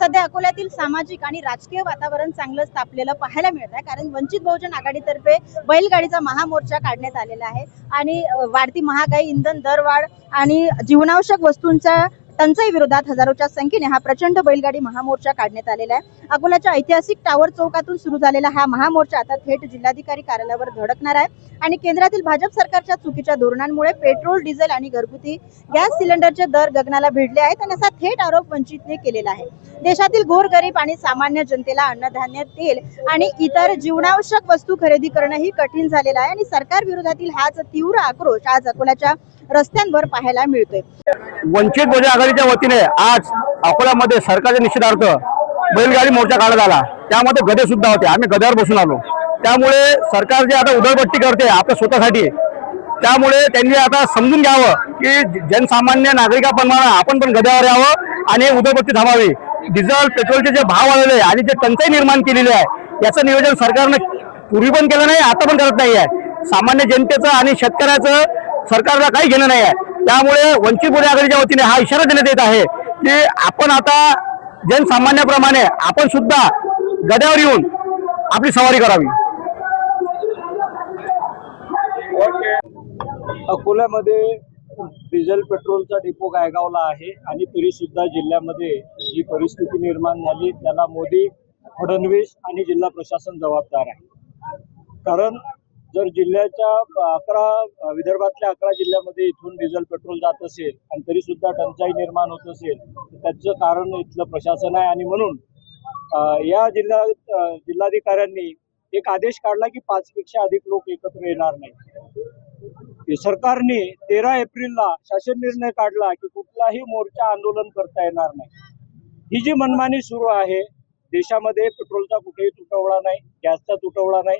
सध्या अकोल्यातील सामाजिक आणि राजकीय वातावरण चांगलं तापलेलं पाहायला मिळत आहे, कारण वंचित बहुजन आघाडीतर्फे बैलगाडीचा महामोर्चा काढण्यात आलेला आहे आणि वाढती महागाई, इंधन दरवाढ आणि जीवनावश्यक वस्तूंच्या टंचाई विरोधात हजारोच्या संख्येने हा प्रचंड बैलगाडी महामोर्चा काढण्यात आलेला आहे। अकोल्याच्या ऐतिहासिक टावर चौकातून सुरू झालेला हा महामोर्चा आता थेट जिल्हाधिकारी कार्यालयावर धडकणार आहे आणि केंद्रातील भाजप सरकारच्या चुकीच्या धोरणांमुळे पेट्रोल, डिझेल आणि घरगुती गॅस सिलेंडरचे दर गगनाला भिडले आहेत आणि असा थेट आरोप वंचितने केलेला आहे। देशातील गोरगरीब आणि सामान्य जनतेला अन्नधान्य, तेल आणि इतर जीवनावश्यक वस्तू खरेदी करणंही कठीण झालेलं आहे आणि सरकार विरोधातील हाच तीव्र आक्रोश आज अकोल्याच्या रस्त्यांवर पाहायला मिळतोय। वंचित बहुजन आघाडीच्या वतीने आज अकोल्यामध्ये सरकारच्या निषेधार्थ बैलगाडी मोर्चा काढण्यात आला। त्यामध्ये गधे सुद्धा होते, आम्ही गध्यावर बसून आलो। त्यामुळे सरकार जे आता उधळपट्टी करते आपल्या स्वतःसाठी, त्यामुळे त्यांनी आता समजून घ्यावं की जनसामान्य नागरिकांप्रमाणे आपण पण गध्यावर यावं आणि उधळपट्टी थांबावी। डिझेल पेट्रोलचे जे भाव वाढले आणि जे टंचाई निर्माण केलेली आहे याचं नियोजन सरकारने पूर्वी पण केलं नाही, आता पण करत नाही आहे। सामान्य जनतेचं आणि शेतकऱ्याचं सरकारला काही घेणं नाही आहे। त्यामुळे वंचित बहुजन आघाडीच्या वतीने हा इशारा देण्यात येत आहे की आपण आता जनसामान्याप्रमाणे आपण सुद्धा गड्यावर येऊन आपली सवारी करावी। अकोल्यामध्ये डिझेल पेट्रोलचा डिपो गायगावला आहे आणि तरी सुद्धा जिल्ह्यामध्ये जी परिस्थिती निर्माण झाली त्याला मोदी, फडणवीस आणि जिल्हा प्रशासन जबाबदार आहे। कारण जर जिल्ह्याच्या विदर्भातल्या 11 जिल्ह्यामध्ये इथून डिझेल पेट्रोल जात असेल आणि तरी सुद्धा टंचाई निर्माण होत असेल तर त्याचं कारण इथलं प्रशासन आहे। आणि म्हणून या जिल्हाधिकाऱ्यांनी एक आदेश काढला की 5 पेक्षा अधिक लोक एकत्र येणार नाही। सरकारने 13 एप्रिलला शासन निर्णय काढला की कुठलाही मोर्चा आंदोलन करता येणार नाही। ही जी मनमानी सुरू आहे देशामध्ये, पेट्रोलचा कुठेही तुटवडा नाही, गॅसचा तुटवडा नाही।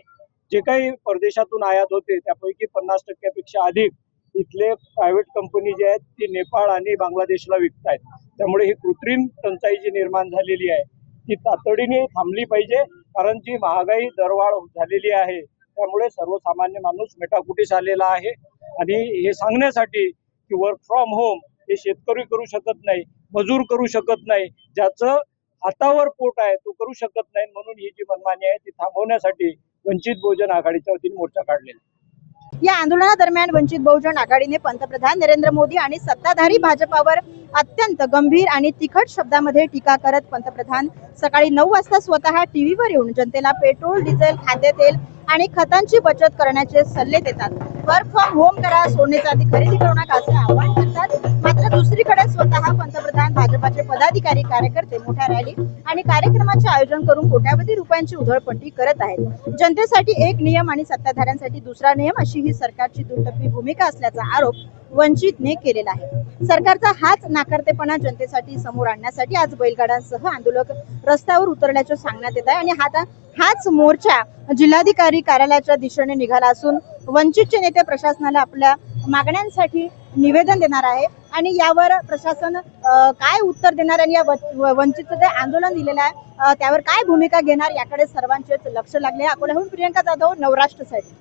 जे काही परदेशातून आयात होते त्यापैकी 50% अधिक इथले प्रायव्हेट कंपनी जे आहेत ती नेपाळ आणि बांगलादेशला विकतायत। त्यामुळे ही कृत्रिम टंचाई जी निर्माण झालेली आहे ती तातडीने थांबली पाहिजे, कारण जी महागाई दरवाढ झालेली आहे त्यामुळे सर्वसामान्य माणूस मेटाकुटीस आलेला आहे। आणि हे सांगण्यासाठी की वर्क फ्रॉम होम हे शेतकरी करू शकत नाही, मजूर करू शकत नाही, ज्याचं हातावर पोट आहे तो करू शकत नाही। म्हणून ही जी मनमानी आहे ती थांबवण्यासाठी वंचित बहुजन आघाडीच्या वतीने मोर्चा काढलेला। या आंदोलनादरम्यान वंचित बहुजन आघाडीने पंतप्रधान नरेंद्र मोदी आणि सत्ताधारी भाजपावर अत्यंत गंभीर आणि तिखट शब्दामध्ये टीका करत पंतप्रधान सकाळी 9 वाजता स्वतः टीव्हीवर येऊन जनतेला पेट्रोल, डिझेल, खाद्यतेल आणि खतांची बचत करण्याचे सल्ले देतात। वर्क फ्रॉम होम करा, सोने चांदी खरेदी करू नका असे आवाहन करतात। मात्र दुसरीकडे स्वतः पंतप्रधान भाजपाचे पदाधिकारी, कार्यकर्ते मोठ्या रॅली आणि कार्यक्रमाचे आयोजन करून कोट्यावधी रुपयांची उधळपट्टी करत आहेत। जनतेसाठी एक नियम आणि सत्ताधाऱ्यांसाठी दुसरा नियम अशी ही सरकारची दुटप्पी भूमिका असल्याचा आरोप वंचितने केलेला आहे। सरकारचा हाच नाकारतेपणा जनतेसाठी समोर आणण्यासाठी आज बैलगाड्यांसह आंदोलक रस्त्यावर उतरल्याचे सांगण्यात येत आहे आणि हाच मोर्चा जिल्हाधिकारी कार्यालयाच्या दिशेने निघाला असून वंचितचे नेते प्रशासनाला आपल्या मागण्यांसाठी निवेदन देणार आहे आणि यावर प्रशासन काय उत्तर देणार आणि या वंचितचं जे आंदोलन दिलेलं आहे त्यावर काय भूमिका घेणार याकडे सर्वांचेच लक्ष लागले आहे। अकोल्याहून प्रियंका जाधव, नवराष्ट्रसाठी।